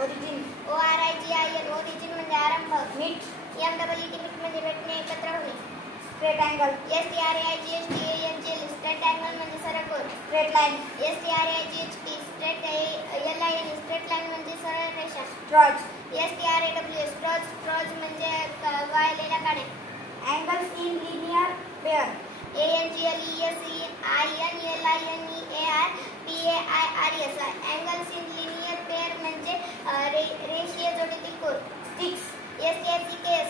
Origin. ORIGIN origin म्हणजे आरंभ. Meet. MEET म्हणजे भेटणे, एकत्र होणे. Straight angle. STRAIGHTANGL straight angle म्हणजे सरळ कोन. Straight line. STRAIGHT straight LIN straight line म्हणजे सरळ रेषा. स्ट्रॉज. STRAW स्ट्रॉज म्हणजे वाळलेल्या काड्या. Angles in linear pair. ANGLESEINLINEAR angles in linear pair म्हणजे रेषीय जोडीतील कोन. स्टिक्स.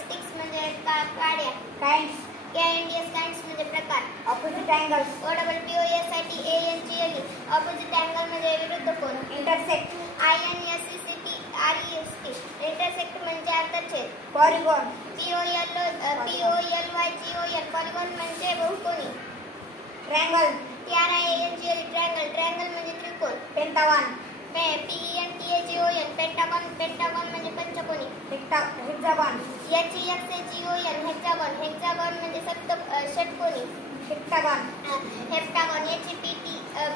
स्टिक्स म्हणजे काड्या. काइंड्स. काइंड्स म्हणजे प्रकार. Opposite angles. OPPOSITANGLE opposite angle म्हणजे विरुद्ध कोन. इंटरसेक्ट. INSECTREST इंटरसेक्ट म्हणजे आंतरछेद. पॉलिगॉन. POLYGON पॉलिगॉन म्हणजे बहुकोनी. ट्रायंगल. TRIANGLE ट्रायंगल म्हणजे त्रिकोण. पेंटागॉन. PENTAGON पेंटागॉन म्हणजे पंचकोनी. हेक्सागॉन. HEXAGON हेक्सागॉन म्हणजे षटकोनी. हेप्टागॉन. हेप्टागॉन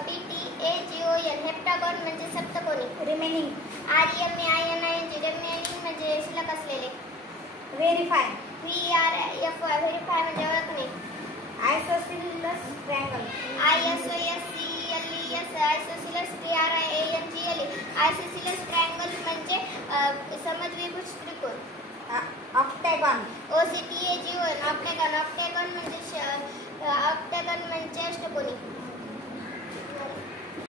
PTAGON हेप्टागॉन म्हणजे सप्तकोनी. रिमेनिंग. REMAINING रिमेनिंग म्हणजे शिल्लक असलेले. व्हेरीफाय. VERIFY व्हेरीफाय म्हणजे ओळखणे. Isosceles triangle. ISOSCLES isosceles TRIANGLE isosceles triangle म्हणजे समद्विभुज त्रिकोण. ऑक्टॅगॉन. OCTAGON ऑक्टॅगॉन म्हणजे अष्टकोनी.